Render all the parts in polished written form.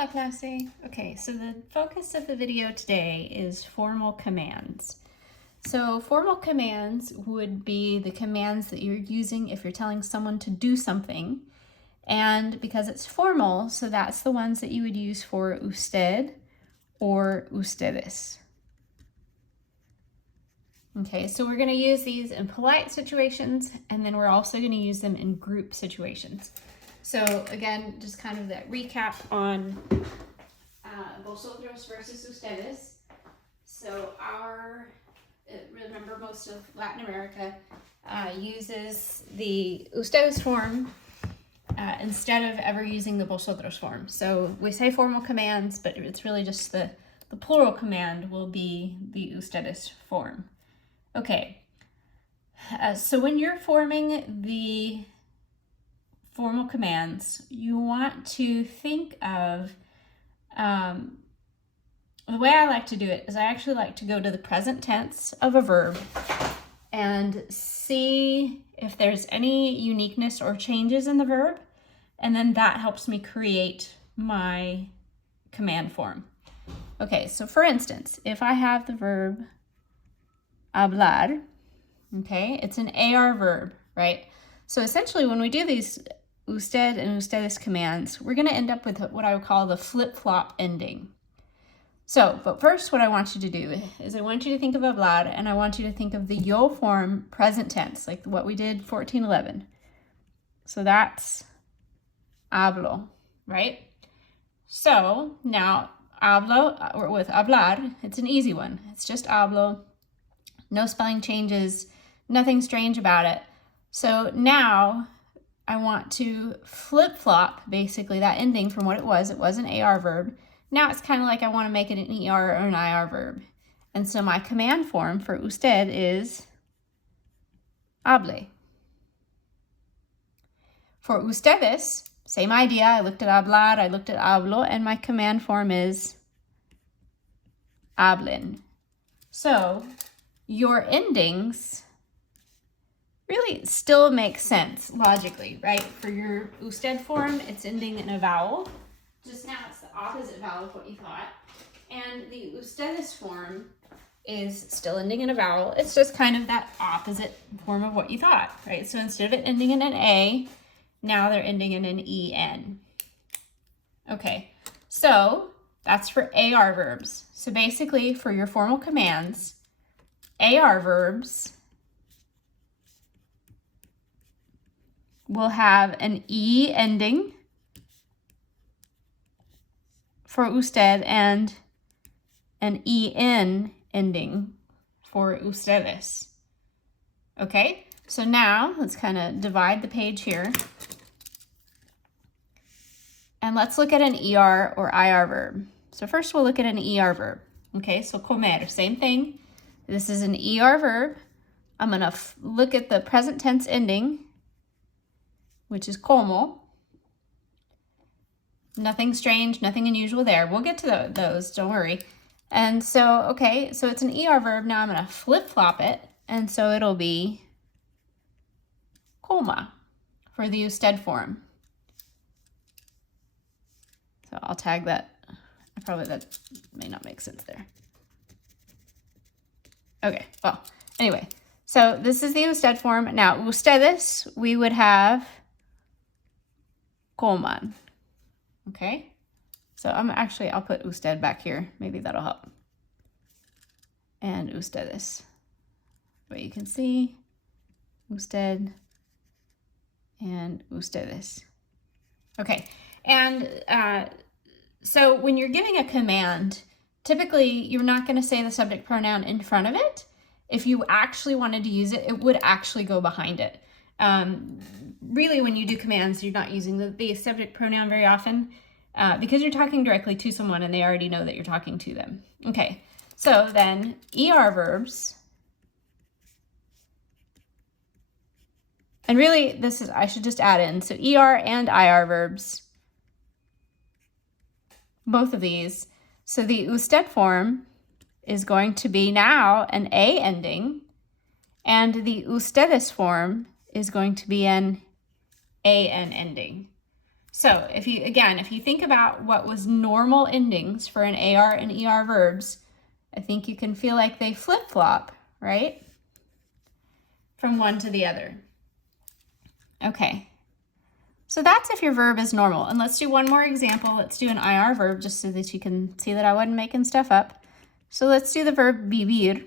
Hola clase. Okay, so the focus of the video today is formal commands. So formal commands would be the commands that you're using if you're telling someone to do something. And because it's formal, so that's the ones that you would use for usted or ustedes. Okay, so we're going to use these in polite situations, and then we're also going to use them in group situations. So again, just kind of that recap on vosotros versus ustedes. So remember, most of Latin America uses the ustedes form instead of ever using the vosotros form. So we say formal commands, but it's really just the plural command will be the ustedes form. Okay, so when you're forming the formal commands, you want to think of, the way I like to do it is I actually like to go to the present tense of a verb and see if there's any uniqueness or changes in the verb, and then that helps me create my command form. Okay, so for instance, if I have the verb hablar, okay, it's an AR verb, right? So essentially when we do these usted and ustedes commands, we're going to end up with what I would call the flip-flop ending. So, but first what I want you to do is I want you to think of hablar, and I want you to think of the yo form present tense, like what we did 1411. So that's hablo, right? So now hablo, or with hablar, it's an easy one. It's just hablo. No spelling changes, nothing strange about it. So now I want to flip-flop basically that ending from what it was. It was an AR verb. Now it's kind of like I want to make it an ER or an IR verb. And so my command form for usted is hable. For ustedes, same idea. I looked at hablar, I looked at hablo, and my command form is hablen. So your endings really still make sense logically, right? For your usted form, it's ending in a vowel. Just now it's the opposite vowel of what you thought. And the ustedes form is still ending in a vowel. It's just kind of that opposite form of what you thought, right? So instead of it ending in an A, now they're ending in an EN. Okay, so that's for AR verbs. So basically for your formal commands, AR verbs will have an E ending for usted and an EN ending for ustedes. Okay, so now let's kind of divide the page here. And let's look at an ER or IR verb. So first we'll look at an ER verb. Okay, so comer, same thing. This is an ER verb. I'm going to look at the present tense ending, which is como. Nothing strange, nothing unusual there. We'll get to those, don't worry. And so, okay, so it's an ER verb. Now I'm going to flip-flop it, and so it'll be coma for the usted form. So I'll tag that. Probably that may not make sense there. Okay, well, anyway, so this is the usted form. Now, ustedes, we would have coman. Okay, so I'll put usted back here. Maybe that'll help. And ustedes. But you can see usted and ustedes. Okay, and so when you're giving a command, typically you're not going to say the subject pronoun in front of it. If you actually wanted to use it, it would actually go behind it. Really, when you do commands, you're not using the subject pronoun very often because you're talking directly to someone and they already know that you're talking to them. Okay, so then ER verbs. And really, I should just add in, so ER and IR verbs, both of these. So the usted form is going to be now an A ending, and the ustedes form is going to be an AN ending. So if you think about what was normal endings for an AR and ER verbs, I think you can feel like they flip-flop, right? From one to the other. Okay. So that's if your verb is normal. And let's do one more example. Let's do an IR verb just so that you can see that I wasn't making stuff up. So let's do the verb vivir.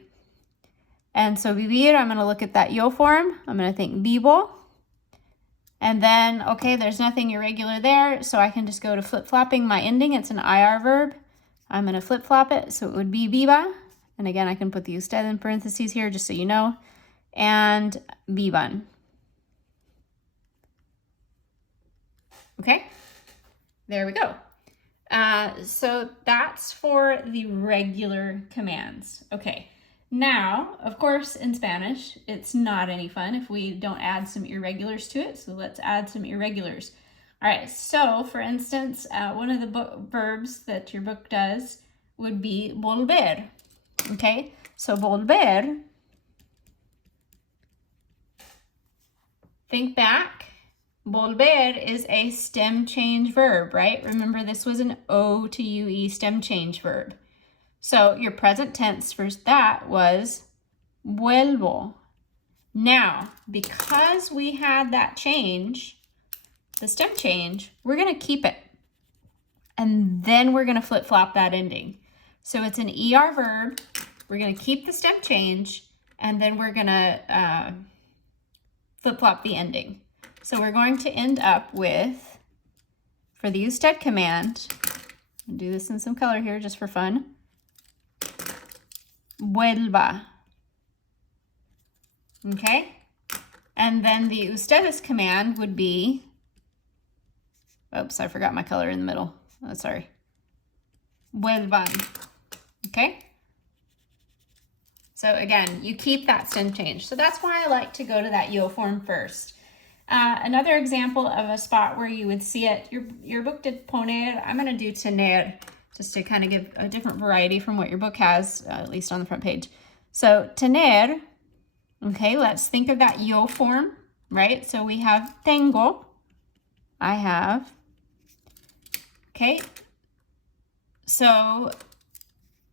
And so vivir, I'm going to look at that yo form. I'm going to think vivo. And then, okay, there's nothing irregular there, so I can just go to flip-flopping my ending. It's an IR verb. I'm going to flip-flop it, so it would be viva. And again, I can put the usted in parentheses here just so you know. And vivan. Okay, there we go. So that's for the regular commands. Okay, now, of course, in Spanish, it's not any fun if we don't add some irregulars to it. So let's add some irregulars. All right, so for instance, one of the verbs that your book does would be volver. Okay, so volver, think back. Volver is a stem change verb, right? Remember, this was an O to UE stem change verb. So your present tense for that was vuelvo. Now, because we had that change, the stem change, we're going to keep it. And then we're going to flip-flop that ending. So it's an ER verb. We're going to keep the stem change, and then we're going to flip-flop the ending. So we're going to end up with, for the usted command, I'll do this in some color here just for fun, vuelva. Okay? And then the ustedes command would be, oops, I forgot my color in the middle. Oh, sorry. Vuelvan. Okay? So again, you keep that stem change. So that's why I like to go to that yo form first. Another example of a spot where you would see it, your book did poner. I'm going to do tener just to kind of give a different variety from what your book has, at least on the front page. So tener, okay, let's think of that yo form, right? So we have tengo, I have, okay? So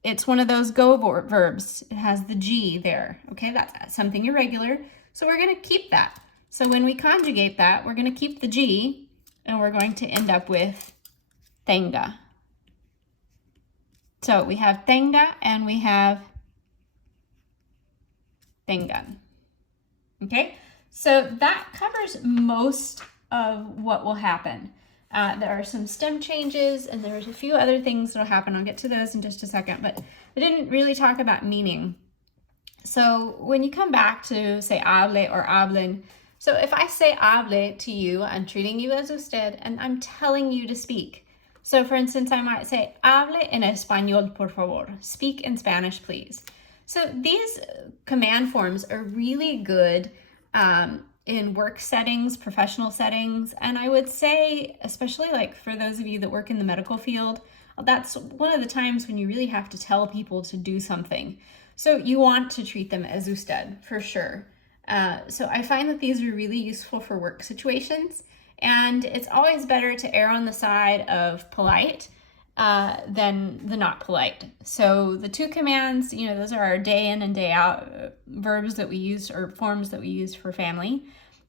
it's one of those go verbs. It has the G there, okay? That's something irregular, so we're going to keep that. So when we conjugate that, we're going to keep the G, and we're going to end up with tenga. So we have tenga, and we have tengan. Okay, so that covers most of what will happen. There are some stem changes, and there's a few other things that will happen. I'll get to those in just a second, but I didn't really talk about meaning. So when you come back to say hable or hablen, so if I say hable to you, I'm treating you as usted, and I'm telling you to speak. So for instance, I might say, hable en español, por favor. Speak in Spanish, please. So these command forms are really good in work settings, professional settings, and I would say, especially like for those of you that work in the medical field, that's one of the times when you really have to tell people to do something. So you want to treat them as usted, for sure. So I find that these are really useful for work situations, and it's always better to err on the side of polite than the not polite. So the two commands, you know, those are our day in and day out verbs that we use, or forms that we use for family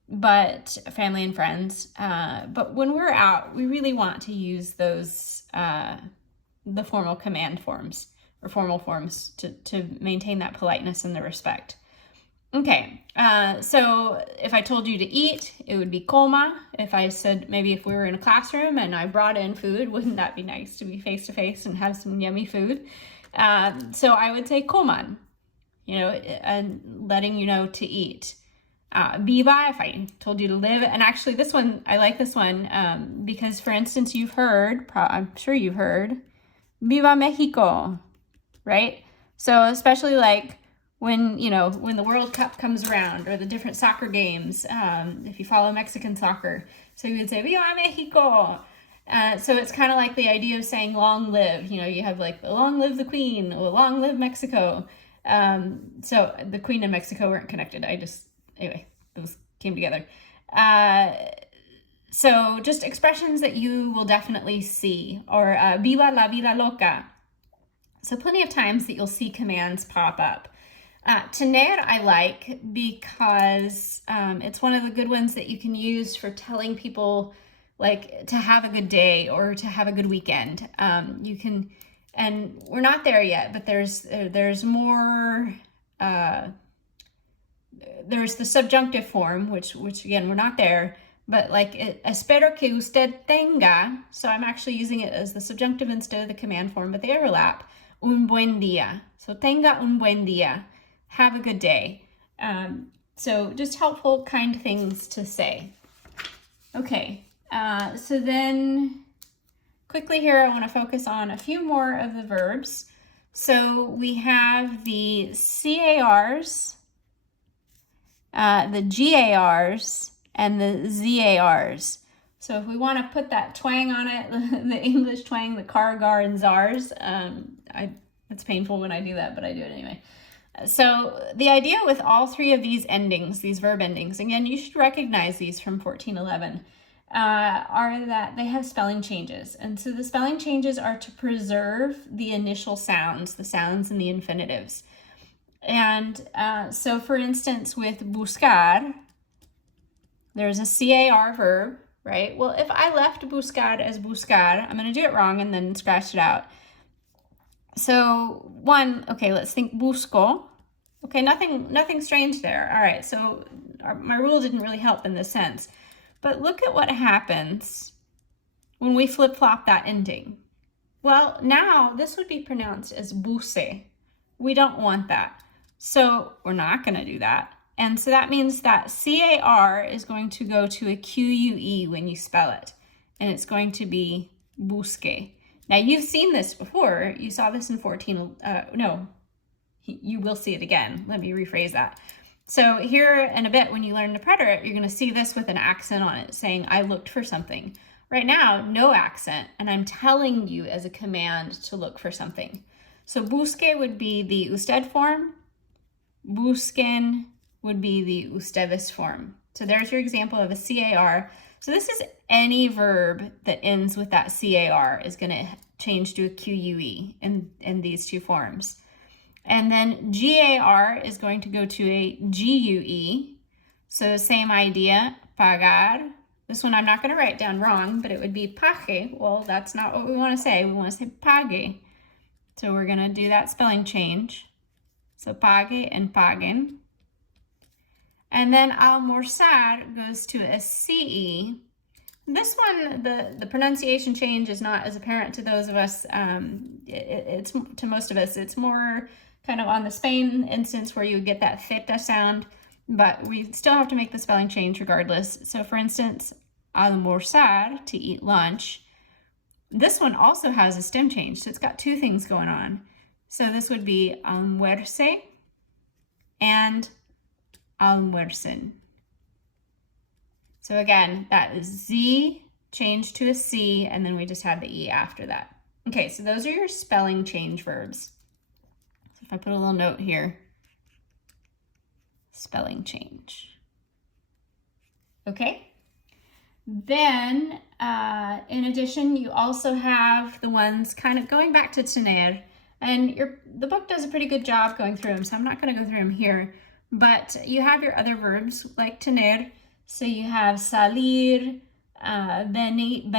and friends. But when we're out, we really want to use those, the formal command forms or formal forms to maintain that politeness and the respect. Okay, so if I told you to eat, it would be coma. If I said, maybe if we were in a classroom and I brought in food, wouldn't that be nice to be face to face and have some yummy food? So I would say coman, you know, and letting you know to eat. Viva, if I told you to live. And actually this one, I like this one because, for instance, you've heard, I'm sure you've heard, Viva Mexico, right? So especially like, when the World Cup comes around, or the different soccer games, if you follow Mexican soccer, so you would say, Viva Mexico! So it's kind of like the idea of saying long live. You know, you have like, long live the Queen, or long live Mexico. So the Queen and Mexico weren't connected. Anyway, those came together. So just expressions that you will definitely see, or viva la vida loca. So plenty of times that you'll see commands pop up. Tener I like because it's one of the good ones that you can use for telling people like to have a good day or to have a good weekend. You can, and we're not there yet, but there's more. There's the subjunctive form, which again we're not there. But like, espero que usted tenga, so I'm actually using it as the subjunctive instead of the command form, but they overlap. Un buen día. So tenga un buen día. Have a good day. So just helpful, kind things to say. Okay, so then quickly here, I want to focus on a few more of the verbs. So we have the CARs, the GARs, and the ZARs. So if we want to put that twang on it, the English twang, the car, gar, and zars, it's painful when I do that, but I do it anyway. So the idea with all three of these endings, these verb endings, again, you should recognize these from 1411, are that they have spelling changes. And so the spelling changes are to preserve the initial sounds, the sounds in the infinitives. And so for instance, with buscar, there's a CAR verb, right? Well, if I left buscar as buscar, I'm going to do it wrong and then scratch it out. So okay, let's think busco. Okay, nothing strange there. All right, so my rule didn't really help in this sense. But look at what happens when we flip-flop that ending. Well, now this would be pronounced as buse. We don't want that. So we're not going to do that. And so that means that CAR is going to go to a QUE when you spell it. And it's going to be busque. Now you've seen this before. You saw this in you will see it again. Let me rephrase that. So here in a bit, when you learn the preterite, you're going to see this with an accent on it saying, I looked for something. Right now, no accent. And I'm telling you as a command to look for something. So busque would be the usted form. Busquen would be the ustedes form. So there's your example of a CAR. So this is any verb that ends with that CAR is going to change to a QUE in these two forms. And then GAR is going to go to a GUE. So same idea, pagar. This one I'm not going to write down wrong, but it would be pague. Well, that's not what we want to say. We want to say pague. So we're going to do that spelling change. So pague and paguen. And then almorzar goes to a CE. This one, the pronunciation change is not as apparent to those of us. It's to most of us, it's more kind of on the Spain instance where you get that theta sound, but we still have to make the spelling change regardless. So for instance, almorzar, to eat lunch. This one also has a stem change, so it's got two things going on. So this would be almuerce and almuercen. So again, that is Z changed to a C, and then we just have the E after that. Okay, so those are your spelling change verbs. So if I put a little note here, spelling change. Okay, then in addition, you also have the ones kind of going back to tener, and the book does a pretty good job going through them, so I'm not going to go through them here, but you have your other verbs like tener. So you have salir, venir,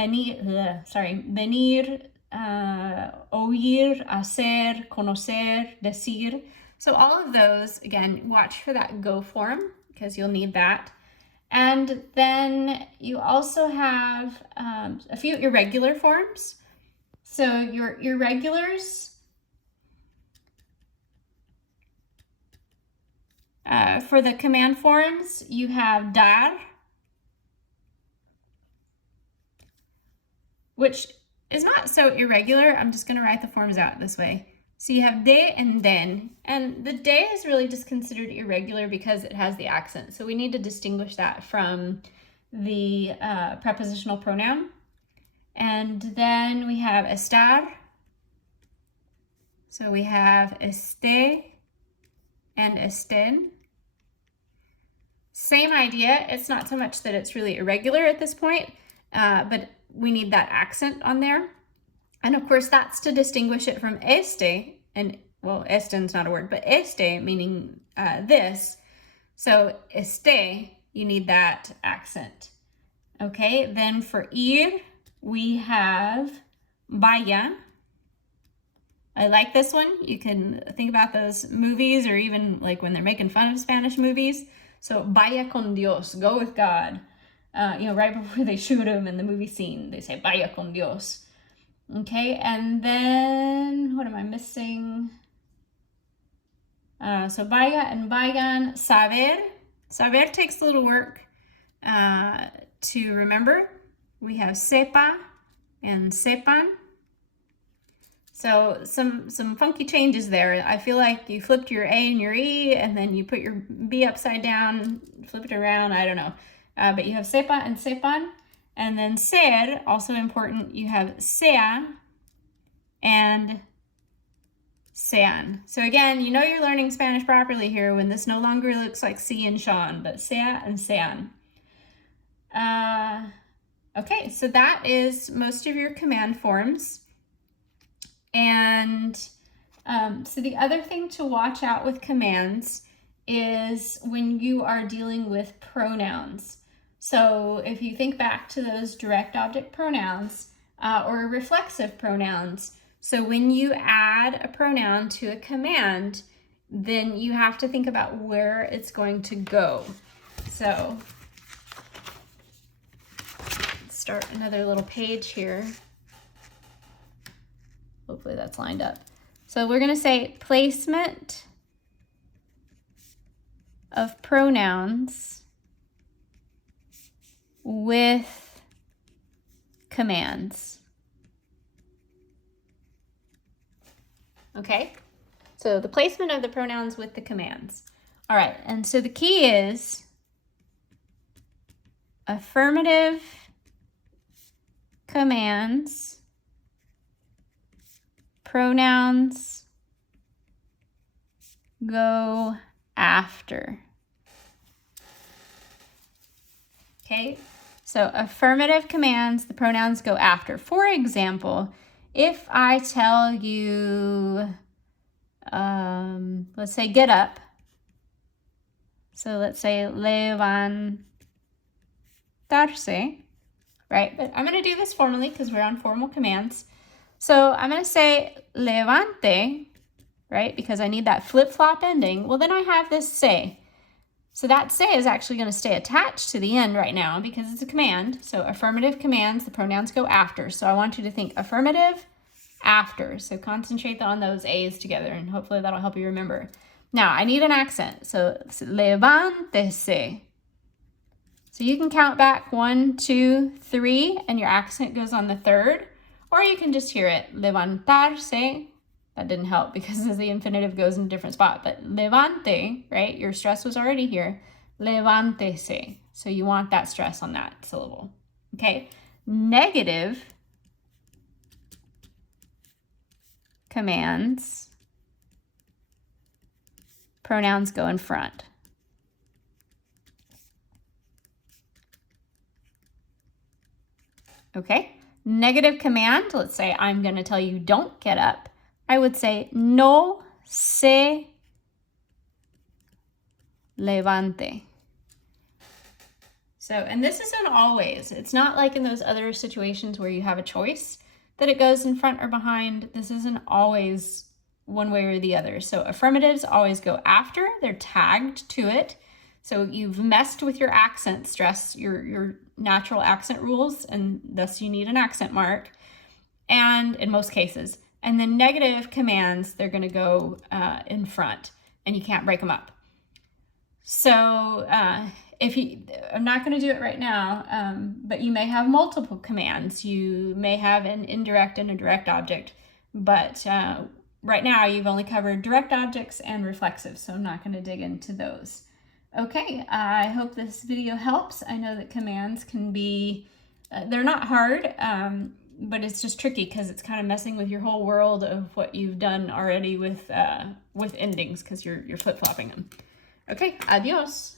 oír, hacer, conocer, decir. So all of those, again, watch for that go form because you'll need that. And then you also have a few irregular forms. So your irregulars, for the command forms, you have dar, which is not so irregular. I'm just going to write the forms out this way. So you have de and den, and the de is really just considered irregular because it has the accent. So we need to distinguish that from the prepositional pronoun. And then we have estar. So we have este and estén. Same idea. It's not so much that it's really irregular at this point, but we need that accent on there. And of course, that's to distinguish it from este, and well, esten's not a word, but este meaning this. So este, you need that accent. Okay, then for ir, we have vaya. I like this one. You can think about those movies, or even like when they're making fun of Spanish movies. So vaya con Dios, go with God. Right before they shoot him in the movie scene, they say vaya con Dios. Okay, and then what am I missing? So vaya and vayan. Saber. Saber takes a little work to remember. We have sepa and sepan. So some funky changes there. I feel like you flipped your A and your E, and then you put your B upside down, flip it around, I don't know. But you have sepa and sepan. And then ser, also important, you have sea and sean. So again, you know you're learning Spanish properly here when this no longer looks like C and Sean, but sea and sean. Okay, so that is most of your command forms. And so the other thing to watch out with commands is when you are dealing with pronouns. So if you think back to those direct object pronouns or reflexive pronouns, so when you add a pronoun to a command, then you have to think about where it's going to go. So let's start another little page here. Hopefully that's lined up. So we're going to say placement of pronouns with commands. Okay, so the placement of the pronouns with the commands. All right, and so the key is affirmative commands, pronouns go after. Okay, so affirmative commands, the pronouns go after. For example, if I tell you, let's say get up. So let's say levantarse, right? But I'm going to do this formally because we're on formal commands. So I'm going to say levante, right? Because I need that flip-flop ending. Well, then I have this se. So that se is actually going to stay attached to the end right now because it's a command. So affirmative commands, the pronouns go after. So I want you to think affirmative, after. So concentrate on those A's together, and hopefully that'll help you remember. Now, I need an accent. So levántese. So you can count back 1, 2, 3, and your accent goes on the third. Or you can just hear it, levantarse. That didn't help because the infinitive goes in a different spot. But levante, right? Your stress was already here. Levántese. So you want that stress on that syllable. Okay? Negative commands, pronouns go in front. Okay? Negative command, let's say I'm going to tell you don't get up. I would say no se levante. So, and this isn't always. It's not like in those other situations where you have a choice that it goes in front or behind. This isn't always one way or the other. So affirmatives always go after. They're tagged to it. So you've messed with your accent stress, your natural accent rules, and thus you need an accent mark, and in most cases. And then negative commands, they're going to go in front, and you can't break them up. So I'm not going to do it right now, but you may have multiple commands. You may have an indirect and a direct object, but right now you've only covered direct objects and reflexive, so I'm not going to dig into those. Okay, I hope this video helps. I know that commands can be, they're not hard, but it's just tricky because it's kind of messing with your whole world of what you've done already with endings because you're flip-flopping them. Okay, adios.